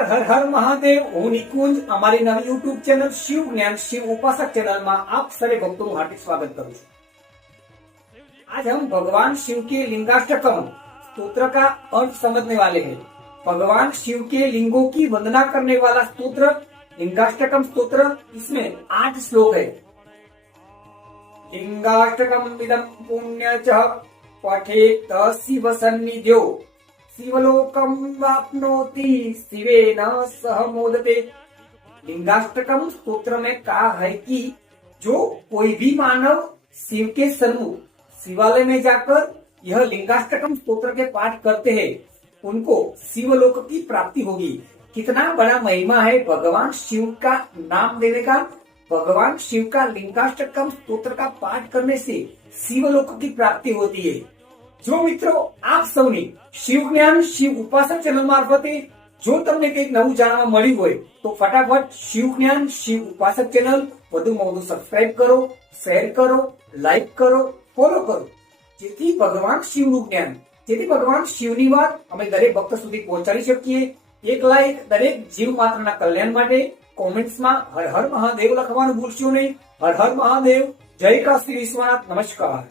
હર હર મહાદેવ હું નિકુંજ અમારી નવી યુટ્યુબ ચેનલ શિવ જ્ઞાન શિવ उपासक चैनल में आप सभी भक्तों का हार्दिक स्वागत करूं છું आज हम भगवान शिव के लिंगाष्टकम स्तोत्र का अर्थ समझने वाले हैं भगवान शिव के लिंगों की वंदना करने वाला स्तोत्र लिंगाष्टकम स्तोत्र इसमें आठ श्लोक है लिंगाष्टकम इदम पुण्य च पठेत शिव सन्निध्यो शिवलोकम वाप्नोति शिवेन सह मोदते लिंगाष्टकम स्तोत्र में कहा है कि, जो कोई भी मानव शिव के सन्मुख शिवालय में जाकर यह लिंगाष्टकम स्त्रोत्र के पाठ करते हैं, उनको शिवलोक की प्राप्ति होगी। कितना बड़ा महिमा है भगवान शिव का नाम देने का। भगवान शिव का लिंगाष्टकम स्त्रोत्र का पाठ करने से शिवलोक की प्राप्ति होती है। જો મિત્રો, આપ સૌની શિવ જ્ઞાન શિવ ઉપાસક ચેનલ મારફતે જો તમને કંઈક નવું જાણવા મળ્યું હોય, તો ફટાફટ શિવ જ્ઞાન શિવ ઉપાસક ચેનલ વધુમાં વધુ સબસ્ક્રાઇબ કરો શેર કરો લાઈક કરો ફોલો કરો. જેથી ભગવાન શિવનું જ્ઞાન, જેથી ભગવાન શિવની વાત અમે દરેક ભક્ત સુધી પહોંચાડી શકીએ. એક લાઈક દરેક જીવ માત્રના કલ્યાણ માટે કોમેન્ટ્સમાં હર હર મહાદેવ લખવાનું ભૂલશો નહીં. હર હર મહાદેવ. જય કાશી વિશ્વનાથ. નમસ્કાર.